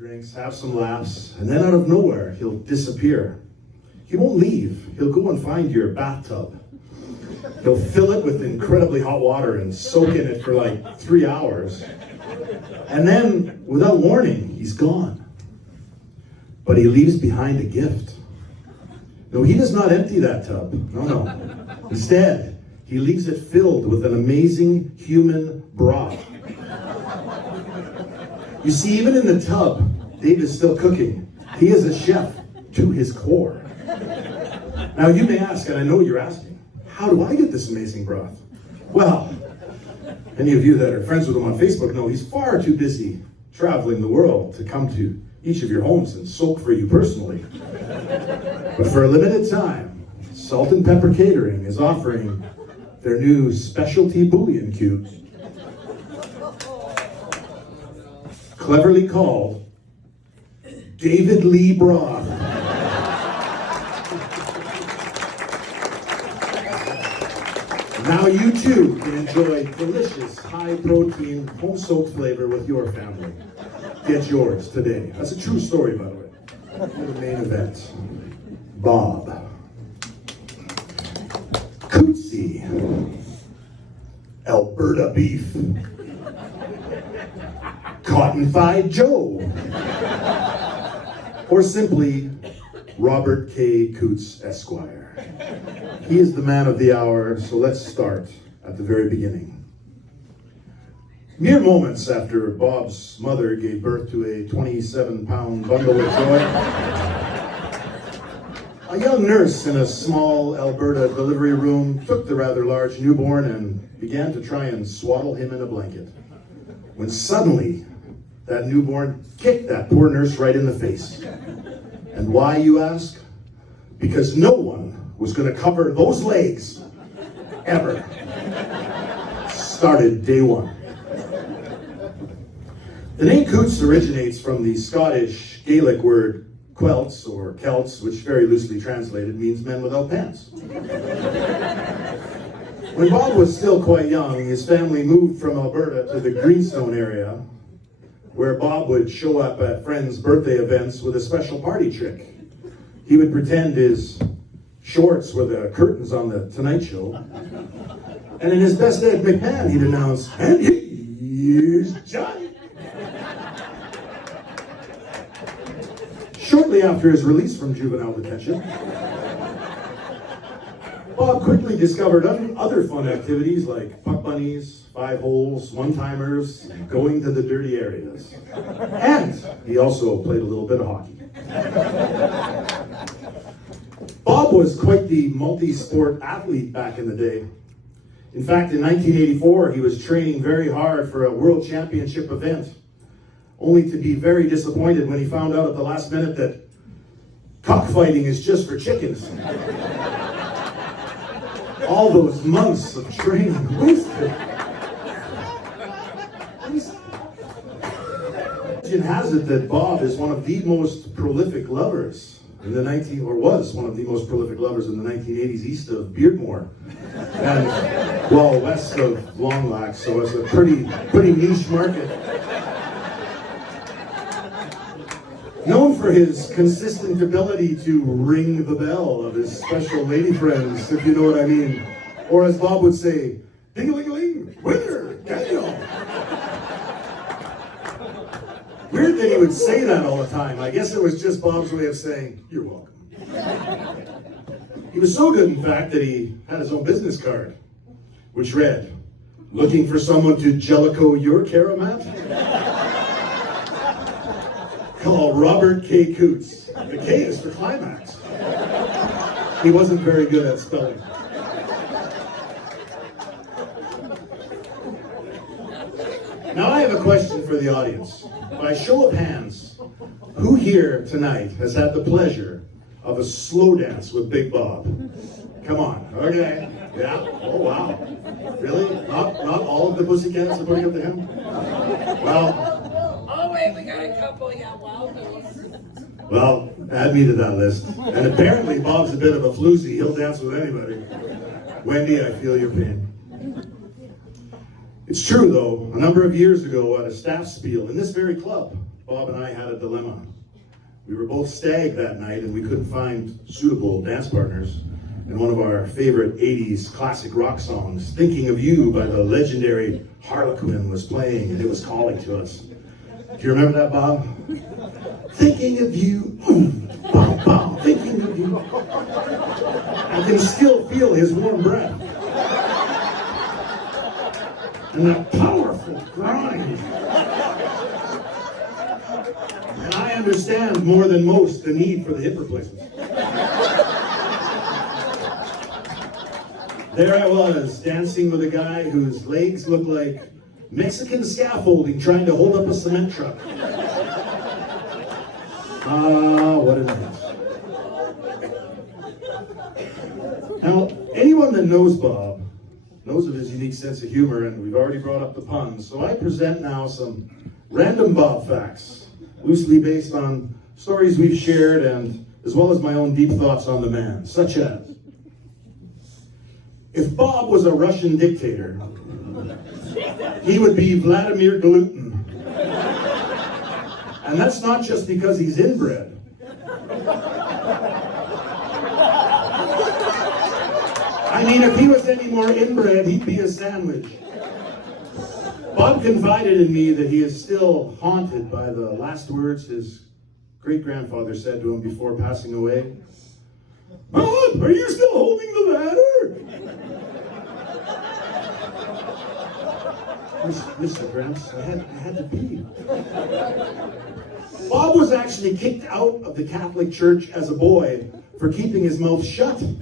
drinks, have some laughs, and then out of nowhere, he'll disappear. He won't leave. He'll go and find your bathtub. He'll fill it with incredibly hot water and soak in it for like 3 hours. And then, without warning, he's gone. But he leaves behind a gift. No, he does not empty that tub. No. Instead, he leaves it filled with an amazing human broth. You see, even in the tub, Dave is still cooking. He is a chef to his core. Now you may ask, and I know you're asking, how do I get this amazing broth? Well, any of you that are friends with him on Facebook know he's far too busy traveling the world to come to each of your homes and soak for you personally. But for a limited time, Salt and Pepper Catering is offering their new specialty bouillon cube, cleverly called David Lee Broth. Now you too can enjoy delicious, high-protein, home-soaked flavor with your family. Get yours today. That's a true story, by the way. The main event. Bob. Coutts. Alberta beef. Cotton-Fied Joe. Or simply, Robert K. Coutts, Esquire. He is the man of the hour, so let's start at the very beginning. Mere moments after Bob's mother gave birth to a 27-pound bundle of joy, a young nurse in a small Alberta delivery room took the rather large newborn and began to try and swaddle him in a blanket. When suddenly, that newborn kicked that poor nurse right in the face. And why, you ask? Because no one was going to cover those legs, ever. Started day one. The name Coutts originates from the Scottish Gaelic word Quelts, or Celts, which very loosely translated means men without pants. When Bob was still quite young, his family moved from Alberta to the Greenstone area, where Bob would show up at friends' birthday events with a special party trick. He would pretend his shorts were the curtains on the Tonight Show, and in his best Ed McMahon, he'd announce, "And here's Johnny." Shortly after his release from juvenile detention, Bob quickly discovered other fun activities like puck bunnies, 5 holes, one-timers, going to the dirty areas. And he also played a little bit of hockey. Bob was quite the multi-sport athlete back in the day. In fact, in 1984, he was training very hard for a world championship event, only to be very disappointed when he found out at the last minute that cockfighting is just for chickens. All those months of training wasted. Legend has it that Bob is one of the most prolific lovers in the was one of the most prolific lovers in the 1980s east of Beardmore, and well, west of Long Lac, so it's a pretty niche market. Known for his consistent ability to ring the bell of his special lady friends, if you know what I mean. Or as Bob would say, ding-a-ling-a-ling, winner, Daniel. Weird that he would say that all the time. I guess it was just Bob's way of saying, "You're welcome." He was so good, in fact, that he had his own business card, which read, "Looking for someone to jellico your Karamat? Call Robert K. Coutts." The K is for climax. He wasn't very good at spelling. Now I have a question for the audience. By show of hands, who here tonight has had the pleasure of a slow dance with Big Bob? Come on. Okay. Yeah. Oh, wow. Really? Not all of the Pussycats are putting up to him? Well. Oh, wait, we got a couple. Yeah, wow. Well, add me to that list. And apparently Bob's a bit of a floozy. He'll dance with anybody. Wendy, I feel your pain. It's true, though. A number of years ago at a staff spiel in this very club, Bob and I had a dilemma. We were both stag that night and we couldn't find suitable dance partners. And one of our favorite 80s classic rock songs, Thinking of You by the legendary Harlequin, was playing and it was calling to us. Do you remember that, Bob? Thinking of you, Bob, Bob, thinking of you. I can still feel his warm breath. And that powerful grind. And I understand more than most the need for the hip replacements. There I was, dancing with a guy whose legs looked like Mexican scaffolding trying to hold up a cement truck. Ah, what a night. Now, anyone that knows Bob knows of his unique sense of humor, and we've already brought up the puns, so I present now some random Bob facts, loosely based on stories we've shared, and as well as my own deep thoughts on the man, such as, if Bob was a Russian dictator, he would be Vladimir Gluten. And that's not just because he's inbred. I mean, if he was any more inbred, he'd be a sandwich. Bob confided in me that he is still haunted by the last words his great-grandfather said to him before passing away. Bob, are you still holding the ladder? Listen, Gramps, I had to pee. Bob was actually kicked out of the Catholic Church as a boy for keeping his mouth shut. And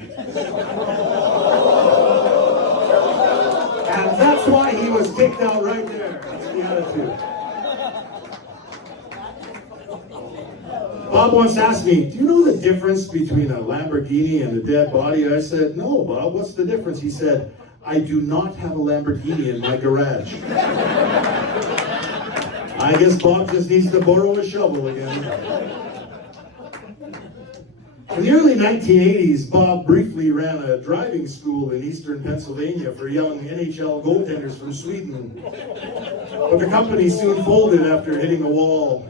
that's why he was kicked out right there. That's the attitude. Bob once asked me, do you know the difference between a Lamborghini and a dead body? I said, no, Bob, what's the difference? He said, I do not have a Lamborghini in my garage. I guess Bob just needs to borrow a shovel again. In the early 1980s, Bob briefly ran a driving school in eastern Pennsylvania for young NHL goaltenders from Sweden. But the company soon folded after hitting a wall.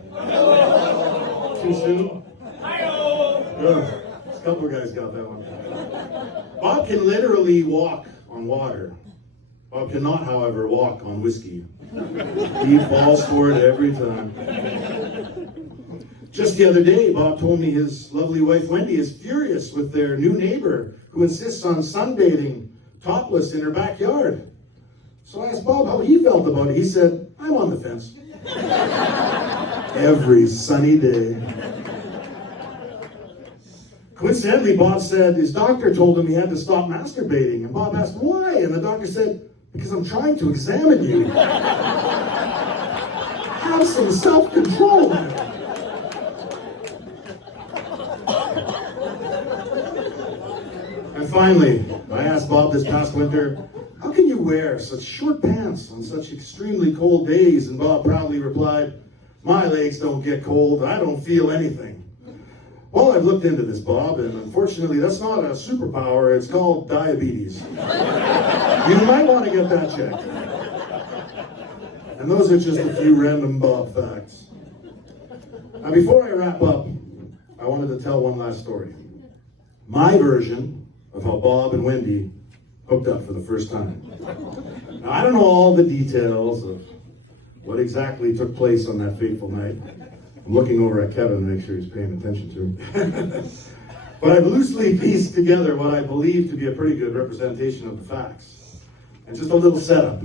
Too soon? A couple of guys got that one. Bob can literally walk on water. Bob cannot, however, walk on whiskey. He falls for it every time. Just the other day, Bob told me his lovely wife, Wendy, is furious with their new neighbor who insists on sunbathing topless in her backyard. So I asked Bob how he felt about it. He said, I'm on the fence. Every sunny day. Coincidentally, Bob said his doctor told him he had to stop masturbating. And Bob asked, why? And the doctor said, because I'm trying to examine you. Have some self-control, man. And finally, I asked Bob this past winter, how can you wear such short pants on such extremely cold days? And Bob proudly replied, my legs don't get cold. I don't feel anything. Well, I've looked into this, Bob, and unfortunately, that's not a superpower. It's called diabetes. You might want to get that checked. And those are just a few random Bob facts. Now, before I wrap up, I wanted to tell one last story. My version of how Bob and Wendy hooked up for the first time. Now, I don't know all the details of what exactly took place on that fateful night. I'm looking over at Kevin to make sure he's paying attention to him. But I've loosely pieced together what I believe to be a pretty good representation of the facts. And just a little setup.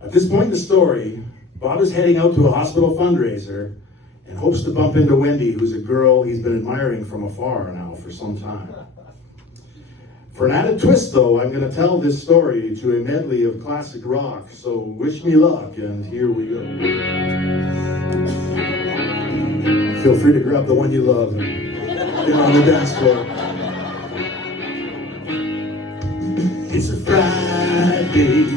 At this point in the story, Bob is heading out to a hospital fundraiser and hopes to bump into Wendy, who's a girl he's been admiring from afar now for some time. For an added twist, though, I'm going to tell this story to a medley of classic rock, so wish me luck, and here we go. Feel free to grab the one you love and get on the dance floor. It's a Friday,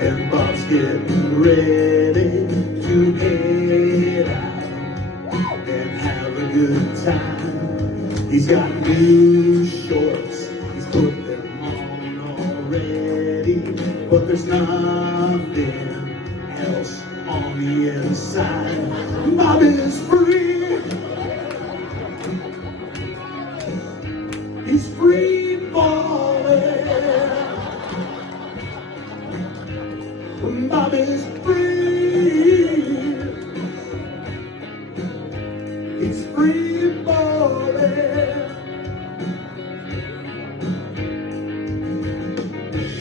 and Bob's getting ready to head out and have a good time. He's got new shorts, he's put them on already, but there's nothing else on the inside. Bob is free. He's free falling. Bob is free. He's free falling.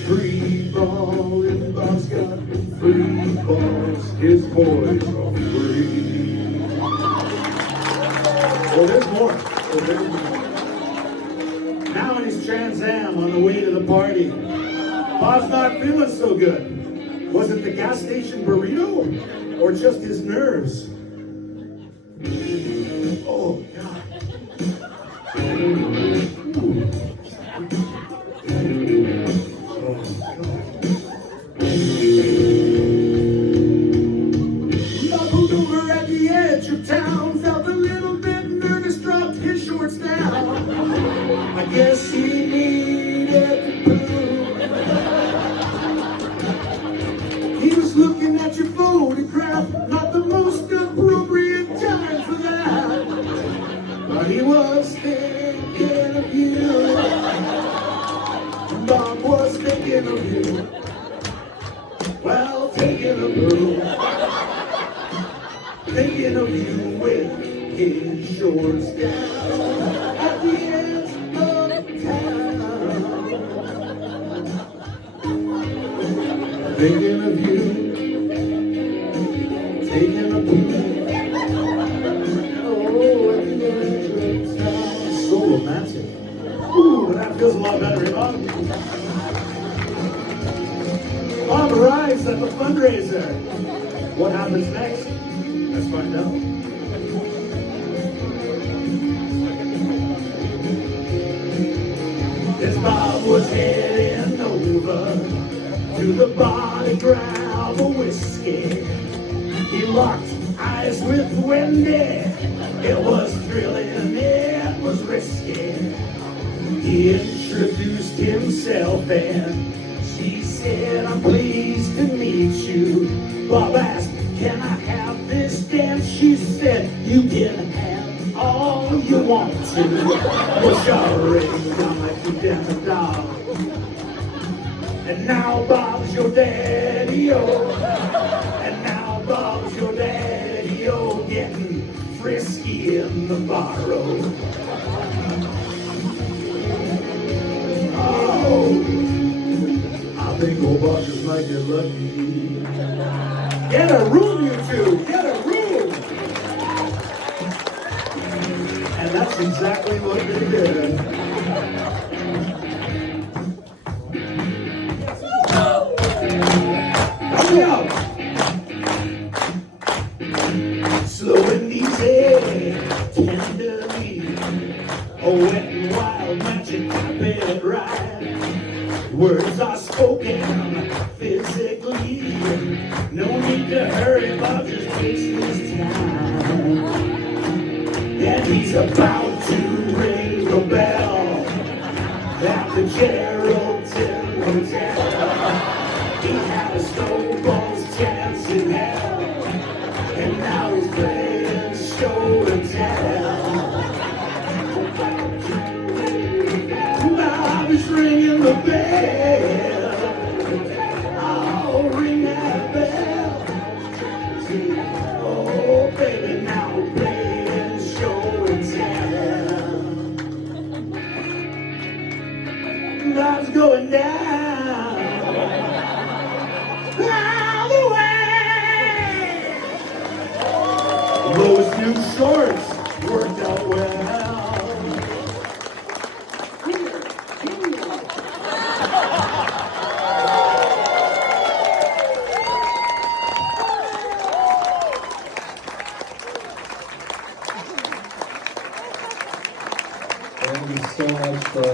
Free falling, Bob's got free balls. His boys are free. Oh, there's more. Oh, there's more. Now in his Trans Am on the way to the party, Bob's not feeling so good. Was it the gas station burrito or just his nerves? Oh, God. Bob pulled over at the edge of town, felt a little bit nervous, dropped his shorts down. I guess he needed to poo. He was looking at your photograph, not the most appropriate time for that. But he was thinking of you. Bob was thinking of you. Well, thinking of you. Thinking of you with his shorts down at the edge of town. Thinking of you. Taking a poop. Oh, at the edge of town. So romantic. Ooh, that feels a lot better, huh? Bob arrives at the fundraiser. What happens next? Let's find out. As Bob was heading over to the bar to grab a whiskey, he locked eyes with Wendy. It was thrilling, it was risky. He introduced himself and she said, I'm pleased to meet you. Bob asked, can I have this dance? She said, you can have all you want to. Push your ring down like you dance a doll. And now Bob's your daddy-o. And now Bob's your daddy-o. Getting frisky in the bar-o. Oh, I think old Bob just might get lucky. Get a room, you two! Get a room! And that's exactly what they did. Help me out! Slow and easy, tenderly. A wet and wild magic carpet ride. Words are spoken physically. No need to hurry, Bob just takes his time. And he's about to ring the bell at the Geraldton Hotel. He had a snowball's chance in hell, and now he's playing show and tell. Bob is ringing the bell. Oh, ring that bell. Oh, baby, now we're playing show and tell. Bob's going down. All the way. Those new shorts worked out well. Thank you so much for